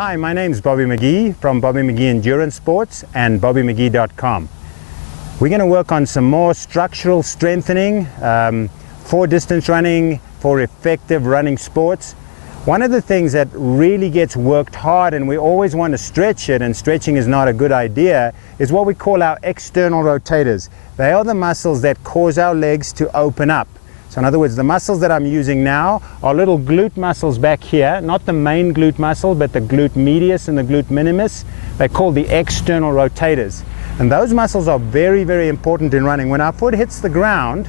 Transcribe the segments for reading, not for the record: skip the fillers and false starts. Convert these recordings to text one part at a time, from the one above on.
Hi, my name is Bobby McGee from Bobby McGee Endurance Sports and BobbyMcGee.com. We're going to work on some more structural strengthening for distance running, for effective running sports. One of the things that really gets worked hard, and we always want to stretch it, and stretching is not a good idea, is what we call our external rotators. They are the muscles that cause our legs to open up. So in other words, the muscles that I'm using now are little glute muscles back here, not the main glute muscle, but the glute medius and the glute minimus. They're called the external rotators. And those muscles are very, very important in running. When our foot hits the ground,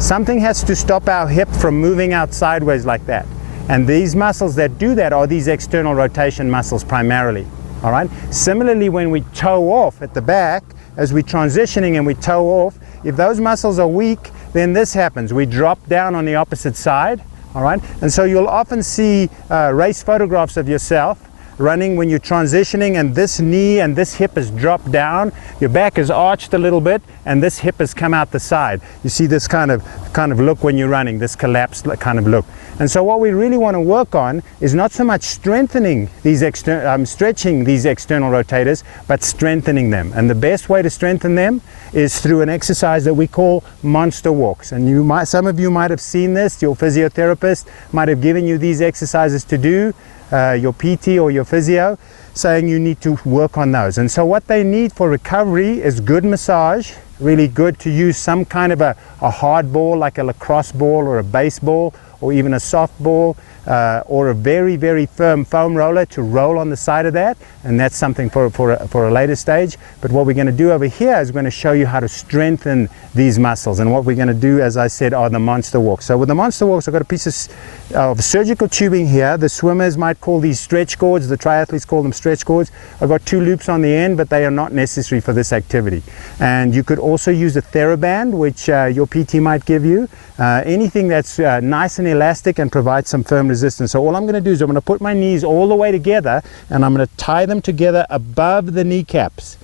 something has to stop our hip from moving out sideways like that. And these muscles that do that are these external rotation muscles primarily. All right? Similarly, when we toe off at the back, as we're transitioning and we toe off, if those muscles are weak, then this happens. We drop down on the opposite side, all right? And so you'll often see race photographs of yourself running when you're transitioning, and this knee and this hip is dropped down, your back is arched a little bit, and this hip has come out the side. You see this kind of look when you're running, this collapsed kind of look. And so what we really want to work on is not so much strengthening these stretching these external rotators, but strengthening them. And the best way to strengthen them is through an exercise that we call monster walks. And some of you might have seen this. Your physiotherapist might have given you these exercises to do, your PT or your physio, saying you need to work on those. And so what they need for recovery is good massage, really good to use some kind of a hard ball like a lacrosse ball or a baseball or even a softball, or a very, very firm foam roller to roll on the side of that, and that's something for a later stage. But what we're going to do over here is we're going to show you how to strengthen these muscles, and what we're going to do, as I said, are the monster walks. So with the monster walks, I've got a piece of surgical tubing here. The swimmers might call these stretch cords, the triathletes call them stretch cords. I've got 2 loops on the end, but they are not necessary for this activity. And you could also use a TheraBand, which your PT might give you, anything that's nice and elastic and provides some firm resistance. So all I'm going to do is I'm going to put my knees all the way together, and I'm going to tie them together above the kneecaps.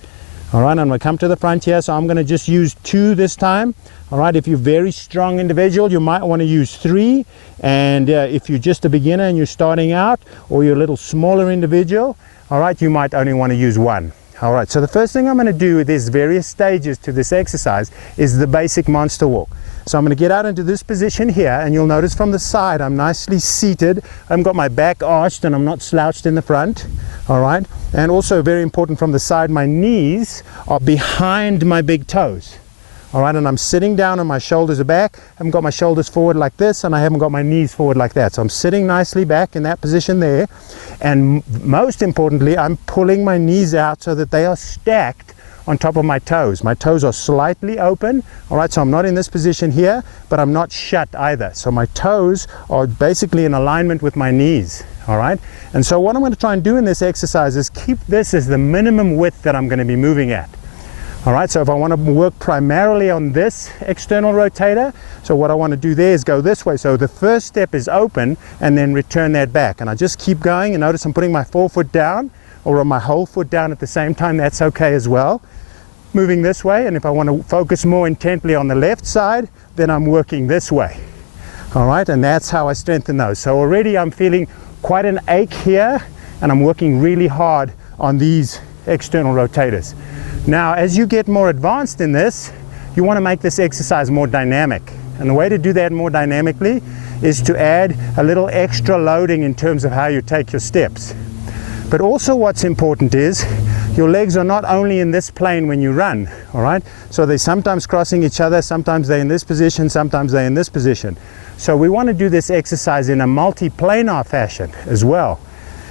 All right, I'm going to come to the front here, so I'm going to just use 2 this time. All right, if you're a very strong individual, you might want to use 3. And if you're just a beginner and you're starting out, or you're a little smaller individual, all right, you might only want to use 1. All right, so the first thing I'm going to do, there's various stages to this exercise, is the basic monster walk. So I'm going to get out into this position here, and you'll notice from the side I'm nicely seated. I've got my back arched and I'm not slouched in the front. All right, and also very important from the side, my knees are behind my big toes. All right, and I'm sitting down and my shoulders are back. I haven't got my shoulders forward like this, and I haven't got my knees forward like that. So I'm sitting nicely back in that position there. And most importantly, I'm pulling my knees out so that they are stacked on top of my toes. My toes are slightly open. All right, so I'm not in this position here, but I'm not shut either. So my toes are basically in alignment with my knees. All right, and so what I'm going to try and do in this exercise is keep this as the minimum width that I'm going to be moving at. All right, so if I want to work primarily on this external rotator, so what I want to do there is go this way. So the first step is open and then return that back. And I just keep going, and notice I'm putting my forefoot down or my whole foot down at the same time. That's okay as well. Moving this way, and if I want to focus more intently on the left side, then I'm working this way. All right, and that's how I strengthen those. So already I'm feeling quite an ache here, and I'm working really hard on these external rotators. Now, as you get more advanced in this, you want to make this exercise more dynamic. And the way to do that more dynamically is to add a little extra loading in terms of how you take your steps. But also what's important is your legs are not only in this plane when you run, all right? So they're sometimes crossing each other, sometimes they're in this position, sometimes they're in this position. So we want to do this exercise in a multi-planar fashion as well.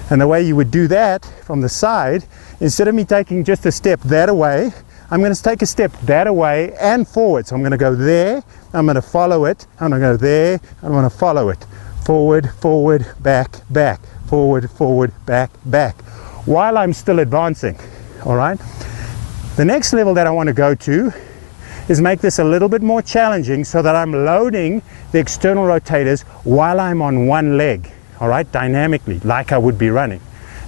And the way you would do that from the side, instead of me taking just a step that away, I'm going to take a step that away and forward. So I'm going to go there, I'm going to follow it, I'm going to go there, I'm going to follow it. Forward, forward, back, back. Forward, forward, back, back, while I'm still advancing. All right. The next level that I want to go to is make this a little bit more challenging, so that I'm loading the external rotators while I'm on one leg. All right, dynamically, like I would be running.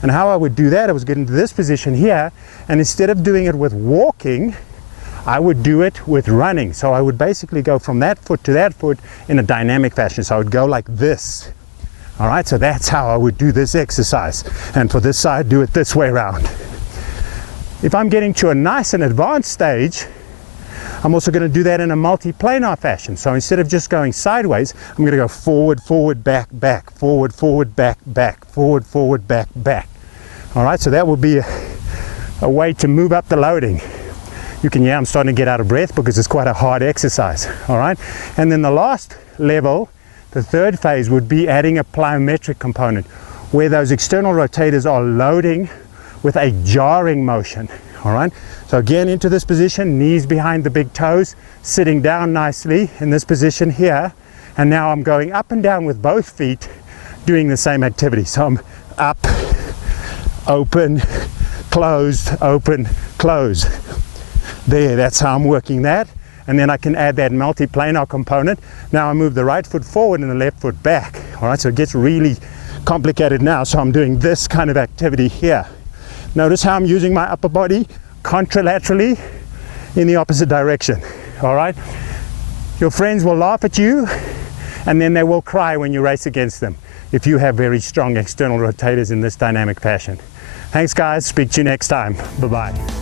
And how I would do that, I was getting to this position here, and instead of doing it with walking, I would do it with running. So I would basically go from that foot to that foot in a dynamic fashion. So I would go like this. All right, so that's how I would do this exercise. And for this side, do it this way around. If I'm getting to a nice and advanced stage, I'm also going to do that in a multi-planar fashion. So instead of just going sideways, I'm going to go forward, forward, back, back, forward, forward, back, back, forward, forward, back, back. All right, so that will be a way to move up the loading. You can, I'm starting to get out of breath because it's quite a hard exercise. All right, and then the last level, the third phase, would be adding a plyometric component where those external rotators are loading with a jarring motion. All right, so again, into this position, knees behind the big toes, sitting down nicely in this position here, and now I'm going up and down with both feet doing the same activity. So I'm up, open, closed, open, close. There, that's how I'm working that. And then I can add that multi-planar component. Now I move the right foot forward and the left foot back. All right, so it gets really complicated now. So I'm doing this kind of activity here. Notice how I'm using my upper body contralaterally in the opposite direction. All right, your friends will laugh at you and then they will cry when you race against them if you have very strong external rotators in this dynamic fashion. Thanks guys, speak to you next time. Bye-bye.